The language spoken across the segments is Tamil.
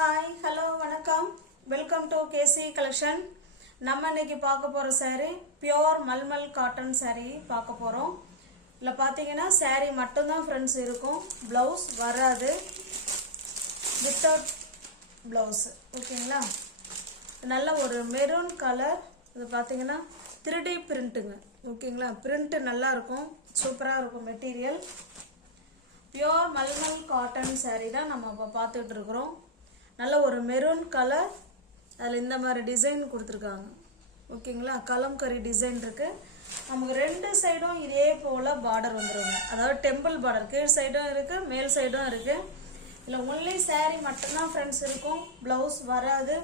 Hi, hello, வணக்கம். Welcome to KC Collection. நம்ம இன்னைக்கு பார்க்க போற saree pure mulmul cotton saree பார்க்க போறோம். இல்ல பாத்தீங்கன்னா saree மட்டும் தான் फ्रेंड्स இருக்கும். blouse வராது. without blouse. ஓகேங்களா? நல்ல ஒரு மெரூன் கலர். இது பாத்தீங்கன்னா 3D பிரிண்ட்ங்க. ஓகேங்களா? பிரிண்ட் நல்லா இருக்கும். சூப்பரா இருக்கும் மெட்டீரியல். பியூர் மல்மல் காட்டன் saree தான் நம்ம இப்ப பார்த்துட்டு இருக்கோம். நல்ல ஒரு மெரூன் கலர். அதுல இந்த மாதிரி டிசைன் கொடுத்திருக்காங்க. ஓகேங்களா? கலம்கரி டிசைன் இருக்கு. நமக்கு ரெண்டு சைடும் இதே போல பார்டர் வந்துருங்க. அதாவது டெம்பிள் பார்டர் கீழ் சைடும் இருக்கு, மேல் சைடும் இருக்கு. இல்ல only saree மட்டும் தான் फ्रेंड्स இருக்கும். ப்ளவுஸ் வராது.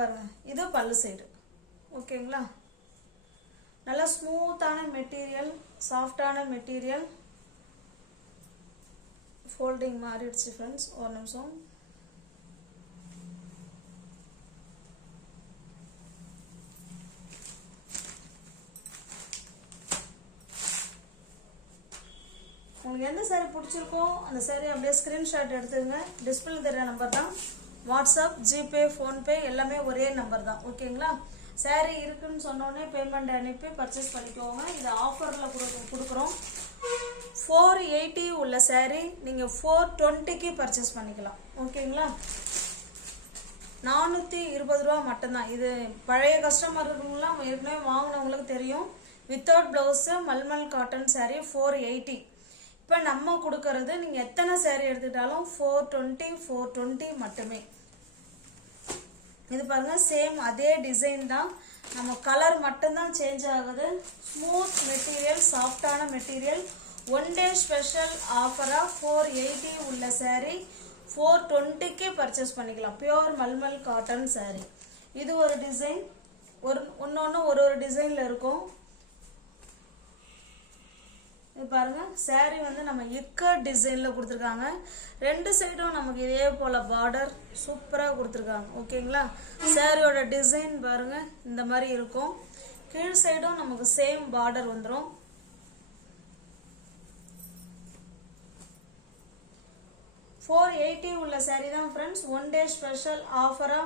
பாருங்க. இது பல்லு சைடு. ஓகேங்களா? நல்ல ஸ்மூத்தான மெட்டீரியல், சாஃப்ட்டான மெட்டீரியல். folding மாறிடுச்சு फ्रेंड्स. ஒரு நிமிஷம். உங்களுக்கு எந்த saree பிடிச்சிருக்கோ அந்த saree அப்படியே ஸ்கிரீன்ஷாட் எடுத்துங்க. டிஸ்பிளேல தெரியற நம்பர் தான். வாட்ஸ்அப், ஜிபே, ஃபோன்பே எல்லாமே ஒரே நம்பர் தான். ஓகேங்களா? saree இருக்குன்னு சொன்னோனே பேமெண்ட் அனுப்பி பர்ச்சேஸ் பண்ணிக்கோங்க. இது ஆஃபர்ல கொடுக்குறோம். 480 உள்ள saree நீங்க 420க்கு பர்ச்சேஸ் பண்ணிக்கலாம். ஓகேங்களா? 420 ரூபாய் மட்டும் தான். இது பழைய கஸ்டமர்களுக்குலாம் ஏற்கனவே வாங்குனவங்களுக்கு தெரியும். Without blouse mulmul cotton saree 480. இப்போ நம்ம கொடுக்கறது நீங்க எத்தனை saree எடுத்துட்டாலும் 420 மட்டுமே. இது பாருங்க சேம் அதே டிசைன் தான். நம்ம கலர் மட்டும் தான் சேஞ்ச் ஆகுது. ஸ்மூத் மெட்டீரியல், சாஃப்ட்டான மெட்டீரியல். ஒன் டே ஸ்பெஷல் ஆஃபரா 480 உள்ள saree 420க்கு பர்ச்சேஸ் பண்ணிக்கலாம். பியூர் மல்மல் காட்டன் saree. இது ஒரு டிசைன். ஒன்னொன்னு ஒரு டிசைன்ல இருக்கும். இது பாருங்க saree வந்து நம்ம இக்கட் டிசைன்ல கொடுத்திருக்காங்க. ரெண்டு சைடும் நமக்கு இதே போல பார்டர் சூப்பரா கொடுத்திருக்காங்க. ஓகேங்களா? சாரியோட டிசைன் பாருங்க இந்த மாதிரி இருக்கும். கீழ் சைடும் நமக்கு சேம் பார்டர் வந்துரும். $480 உள்ள saree தான் फ्रेंड्स. ஒன் டே ஸ்பெஷல் ஆஃபரா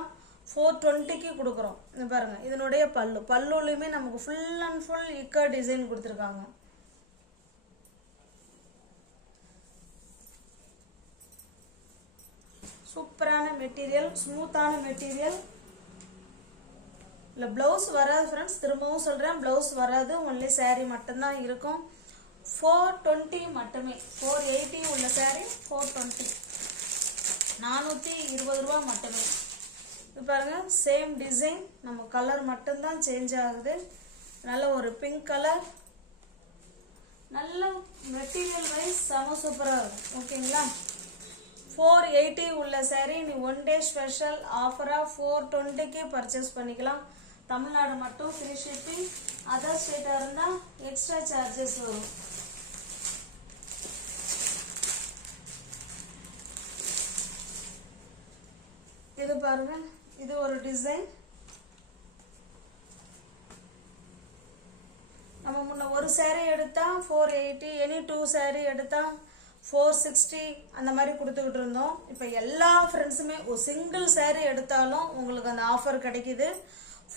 420க்கு கொடுக்குறோம். இது பாருங்க இதனுடைய பல்லுலயுமே நமக்கு full and full ikat design கொடுத்திருக்காங்க. சூப்பரான மெட்டீரியல், ஸ்மூத்தான மெட்டீரியல். இல்ல பிளவுஸ் வராது फ्रेंड्स. திரும்பவும் சொல்றேன் பிளவுஸ் வராது. ஒன்லி saree மட்டும் தான் இருக்கும். 420 மட்டுமே. 480 உள்ள saree 420. 420 ரூபாய் மட்டுமே. இது பாருங்க சேம் டிசைன். நம்ம கலர் மட்டும் தான் சேஞ்ச் ஆகுது. நல்ல ஒரு பிங்க் கலர். நல்ல மெட்டீரியல் வைஸ் செம சூப்பரா இருக்கும். ஓகேங்களா? 480 உள்ள saree நீ ஒன் டே ஸ்பெஷல் ஆஃபரா 420க்கு பர்ச்சேஸ் பண்ணிக்கலாம். தமிழ்நாடு மட்டும் ஃப்ரீ ஷிப்பிங். அதர் ஸ்டேட்டா இருந்தா எக்ஸ்ட்ரா சார்ஜஸ் வரும். இது பாருங்க இது ஒரு டிசைன். நம்ம முன்ன ஒரு saree எடுத்தா 480, எனி 2 saree எடுத்தா 460 அந்த மாதிரி கொடுத்துக்கிட்டு இருந்தோம். இப்போ எல்லா ஃப்ரெண்ட்ஸுமே ஒரு சிங்கிள் saree எடுத்தாலும் உங்களுக்கு அந்த ஆஃபர் கிடைக்குது.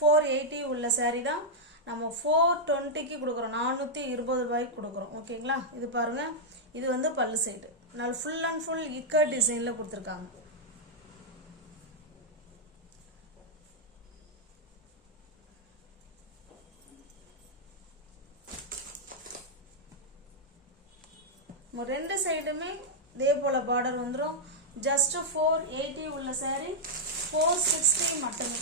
480 உள்ள saree தான் நம்ம 420க்கு கொடுக்குறோம். 420 ரூபாய்க்கு கொடுக்குறோம். ஓகேங்களா? இது பாருங்க இது வந்து பல்லு சைடு. நல்ல ஃபுல் அண்ட் ஃபுல் இக்கட் டிசைன்ல கொடுத்துருக்காங்க. ரெண்டு சைடுமே இதே போல பார்டர் வந்துரும். ஜஸ்ட் 480 உள்ள saree 460 மட்டுமே.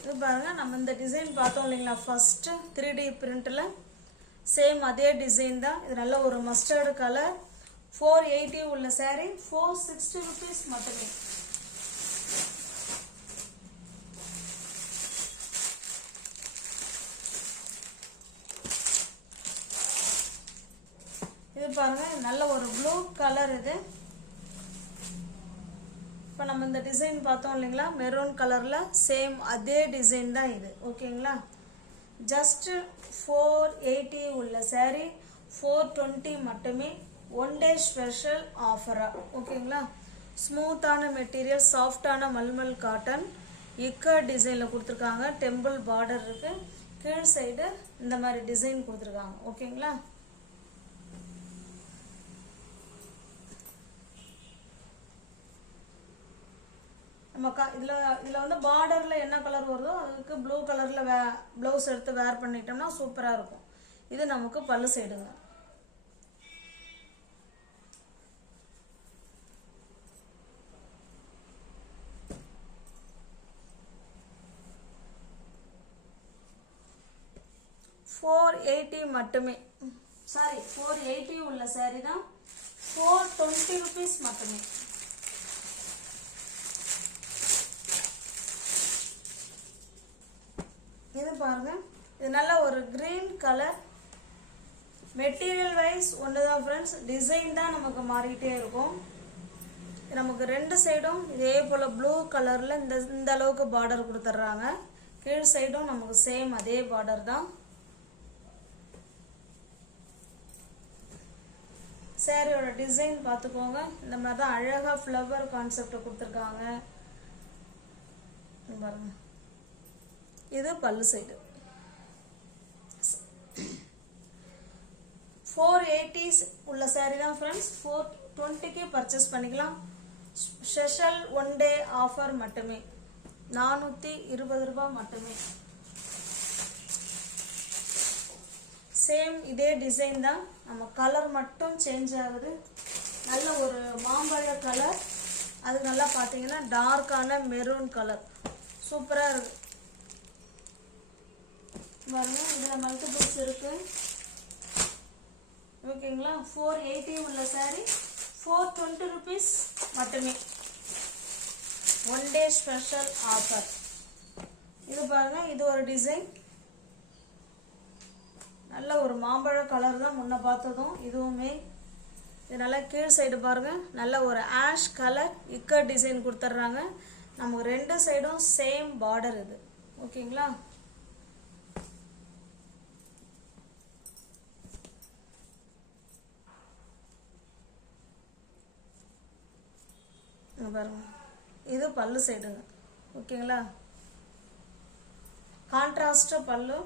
இது பாருங்க நம்ம இந்த டிசைன் பார்த்தோம் இல்லைங்களா? ஃபர்ஸ்ட் 3D பிரிண்ட்ல சேம் அதே டிசைன் தான். இது நல்ல ஒரு மஸ்டர்ட் கலர். 480 உள்ள saree 460 rupees மட்டுமே. இது பாருங்க நல்ல ஒரு ப்ளூ கலர். இது இப்போ நம்ம இந்த டிசைன் பார்த்தோம் இல்லைங்களா? மெரூன் கலர்ல சேம் அதே டிசைன் தான் இது. ஓகேங்களா? ஜஸ்ட் 480 உள்ள saree 420 மட்டுமே. ஒன் டே ஸ்பெஷல் ஆஃபரா ஓகேங்களா. ஸ்மூத்தான மெட்டீரியல், சாஃப்டான மல்மல் காட்டன், இக்கா டிசைனில் கொடுத்துருக்காங்க. டெம்பிள் பார்டர் இருக்கு. கீழ் சைடு இந்த மாதிரி டிசைன் கொடுத்துருக்காங்க ஓகேங்களா. நம்ம இதில் வந்து பார்டரில் என்ன கலர் வருதோ அதுக்கு ப்ளூ கலரில் ப்ளவுஸ் எடுத்து வேர் பண்ணிட்டோம்னா சூப்பராக இருக்கும். இது நமக்கு பல்லு சைடுங்க. $480 மட்டுமே. சாரி, 480 உள்ள சாரி தான். 420 rupees மட்டுமே. இது பாருங்க, இது நல்ல ஒரு கிரீன் கலர். மெட்டீரியல் வைஸ் ஒன்று தான் ஃப்ரெண்ட்ஸ், டிசைன் தான் நமக்கு மாறிக்கிட்டே இருக்கும். நமக்கு ரெண்டு சைடும் இதே போல் ப்ளூ கலரில் இந்த அளவுக்கு பார்டர் கொடுத்துட்றாங்க. கீழ் சைடும் நமக்கு சேம் அதே பார்டர் தான். சேரீயோட டிசைன் பார்த்துக்கோங்க. இந்த மாதிரி தான் அழகாக ஃப்ளவர் கான்செப்டை கொடுத்துருக்காங்க பாருங்க. இது பல்லு சைடு. 480 உள்ள சாரி தான் ஃப்ரெண்ட்ஸ். 420க்கு பர்ச்சேஸ் பண்ணிக்கலாம். ஸ்பெஷல் ஒன் டே ஆஃபர் மட்டுமே, 420 ரூபாய் மட்டுமே. சேம் இதே டிசைன் தான், நம்ம கலர் மட்டும் சேஞ்ச் ஆகுது. நல்ல ஒரு மாம்பழ கலர், அது நல்லா பார்த்தீங்கன்னா டார்க்கான மெரூன் கலர், சூப்பராக இருக்கு பாருங்க. இதில் மல்டிபிள்ஸ் இருக்கு ஓகேங்களா. 480 உள்ள சாரி 420 rupees மட்டுமே, ஒன் டே ஸ்பெஷல் ஆஃபர். இது பாருங்க, இது ஒரு டிசைன், நல்ல ஒரு மாம்பழ கலர் தான் முன்ன பார்த்ததும். இதுவுமே இது நல்லா கீழ் சைடு பாருங்க, நல்ல ஒரு ஆஷ் கலர் இக்கட் டிசைன் கொடுத்துட்றாங்க. நமக்கு ரெண்டு சைடும் சேம் பார்டர் இது ஓகேங்களா. பாருங்க, இது பல்லு சைடுங்க ஓகேங்களா. கான்ட்ராஸ்ட் பல்லு.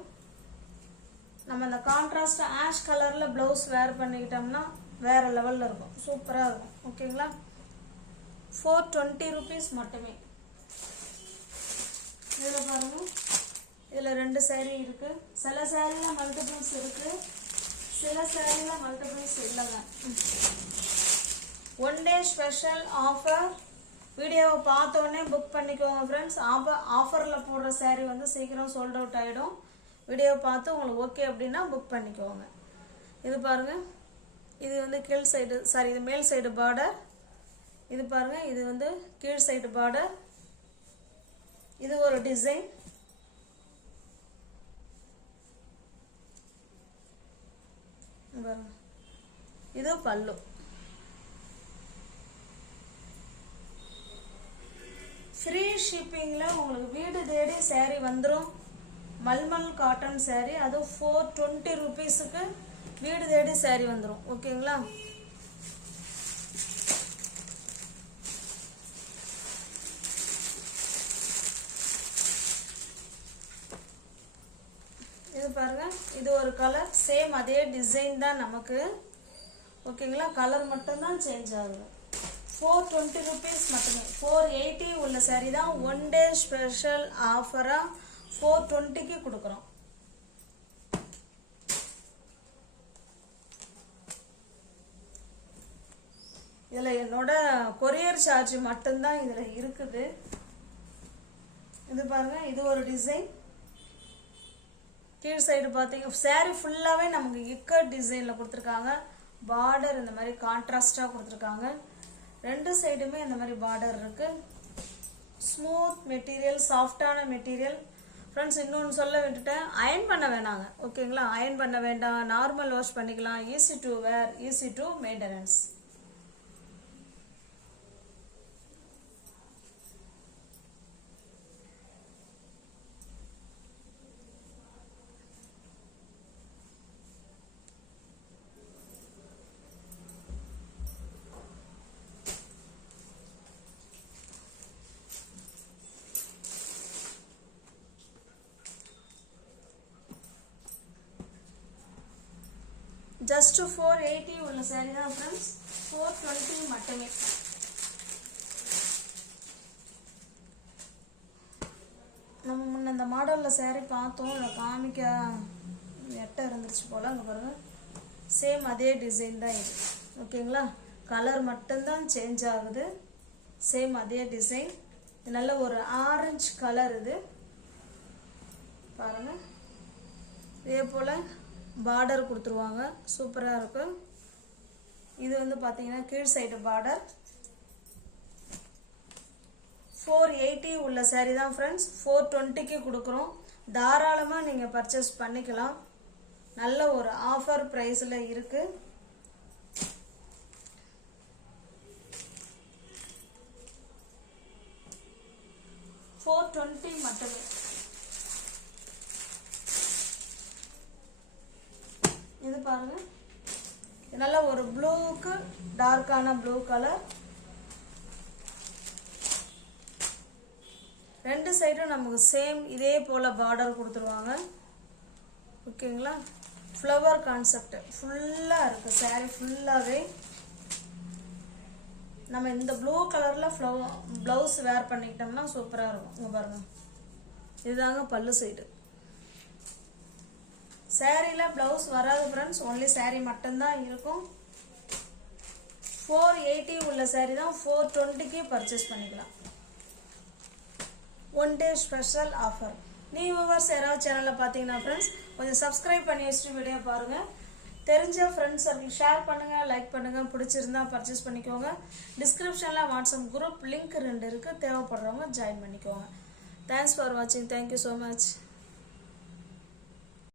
நம்ம இந்த கான்ட்ராஸ்ட் ஆஷ் கலர்ல பிளவுஸ் வேர் பண்ணிக்கிட்டோம்னா வேற லெவல்ல இருக்கும், சூப்பரா இருக்கும் ஓகேங்களா. 420 rupees மட்டுமே. இதுல பாருங்க, இதுல ரெண்டு சாரி இருக்கு. சில சாரில மல்டிபிள்ஸ் இருக்கு, சில சாரில மல்டிபிள்ஸ் இல்லைங்க. One day special offer. வீடியோவை பார்த்த உடனே புக் பண்ணிக்கோங்க ஃப்ரெண்ட்ஸ். ஆஃபரில் போடுற சாரீ வந்து சீக்கிரம் சோல்ட் அவுட் ஆகிடும். வீடியோவை பார்த்து உங்களுக்கு ஓகே அப்படின்னா புக் பண்ணிக்கோங்க. இது பாருங்க, இது வந்து கீழ் சைடு, சாரி இது மேல் சைடு பார்டர். இது பாருங்க, இது வந்து கீழ் சைடு பார்டர். இது ஒரு டிசைன். இது பல்லு. ஃப்ரீ ஷிப்பிங்கில் உங்களுக்கு வீடு தேடி சாரீ வந்துடும். மல்மல் காட்டன் சாரீ, அது 420 rupeesக்கு வீடு தேடி சாரீ வந்துடும் ஓகேங்களா. இது பாருங்க, இது ஒரு கலர், சேம் அதே டிசைன் தான் நமக்கு ஓகேங்களா. கலர் மட்டும்தான் சேஞ்ச் ஆகுது. 420 rupees மட்டுமே. 480 உள்ள சாரி தான் ஒன் டே ஸ்பெஷல் ஆஃபரா 420க்கு கொடுக்குறோம். இதுல என்னோட கொரியர் சார்ஜ் மட்டும்தான் இதுல இருக்குது. இது பாருங்க, இது ஒரு டிசைன். கீழ் சைடு பார்த்தீங்க, சாரி ஃபுல்லாவே நமக்கு இக்கட் டிசைன்ல கொடுத்துருக்காங்க. பார்டர் இந்த மாதிரி கான்ட்ராஸ்டா கொடுத்துருக்காங்க. ரெண்டு சைடுமே இந்த மாதிரி பார்டர் இருக்கு. ஸ்மூத் மெட்டீரியல், சாஃப்டான மெட்டீரியல். ஃப்ரெண்ட்ஸ் இன்னொன்று சொல்ல விட்டுட்டேன், அயன் பண்ண வேணாங்க ஓகேங்களா. அயன் பண்ண வேண்டாம், நார்மல் வாஷ் பண்ணிக்கலாம். Easy to wear, easy to maintenance. Just 480 உள்ள saree தான் ஃப்ரெண்ட்ஸ். 420 மட்டுமே. நம்ம முன்ன இந்த மாடலில் saree பார்த்தோம். இதை காமிக்க எட்ட இருந்துச்சு போல். அங்கே பாருங்க, சேம் அதே டிசைன் தான் இது. ஓகேங்களா, கலர் மட்டும்தான் சேஞ்ச் ஆகுது. சேம் அதே டிசைன். நல்ல ஒரு ஆரஞ்சு கலர் இது பாருங்க. இதே போல் பார்டர் கொடுத்துருவாங்க, சூப்பராக இருக்கும். இது வந்து பார்த்தீங்கன்னா கீழ் சைடு பார்டர். 480 உள்ள saree தான் ஃப்ரெண்ட்ஸ். 420க்கு கொடுக்குறோம். தாராளமாக நீங்கள் பர்ச்சேஸ் பண்ணிக்கலாம். நல்ல ஒரு ஆஃபர் ப்ரைஸில் இருக்கு. $420 மட்டுமே. இது பாருங்க, நல்ல ஒரு ப்ளூக்கு டார்க்கான ப்ளூ கலர். ரெண்டு சைடும் நமக்கு சேம் இதே போல பார்டர் கொடுத்துருவாங்க. ஓகேங்களா, ஃப்ளவர் கான்செப்ட் ஃபுல்லாக இருக்குது saree ஃபுல்லாகவே. நம்ம இந்த ப்ளூ கலரில் ப்ளவுஸ் வேர் பண்ணிக்கிட்டோம்னா சூப்பராக இருக்கும். இங்கே பாருங்கள், இதுதாங்க பல்லு சைடு. சாரியில் ப்ளவுஸ் வராது ஃப்ரெண்ட்ஸ், ஒன்லி saree மட்டும்தான் இருக்கும். 480 உள்ள saree தான் 420க்கு பர்ச்சேஸ் பண்ணிக்கலாம். One day special offer. New viewers யாராவது சேனலில் பார்த்தீங்கன்னா ஃப்ரெண்ட்ஸ் கொஞ்சம் சப்ஸ்கிரைப் பண்ணி வச்சுட்டு வீடியோ பாருங்கள். தெரிஞ்ச ஃப்ரெண்ட்ஸ் சர்க்கிள் ஷேர் பண்ணுங்கள், லைக் பண்ணுங்கள். பிடிச்சிருந்தா பர்ச்சேஸ் பண்ணிக்கோங்க. டிஸ்கிரிப்ஷனில் வாட்ஸ்அப் குரூப் லிங்க் 2 இருக்குது, தேவைப்படுறவங்க ஜாயின் பண்ணிக்கோங்க. தேங்க்ஸ் ஃபார் வாட்சிங். Thank you so much.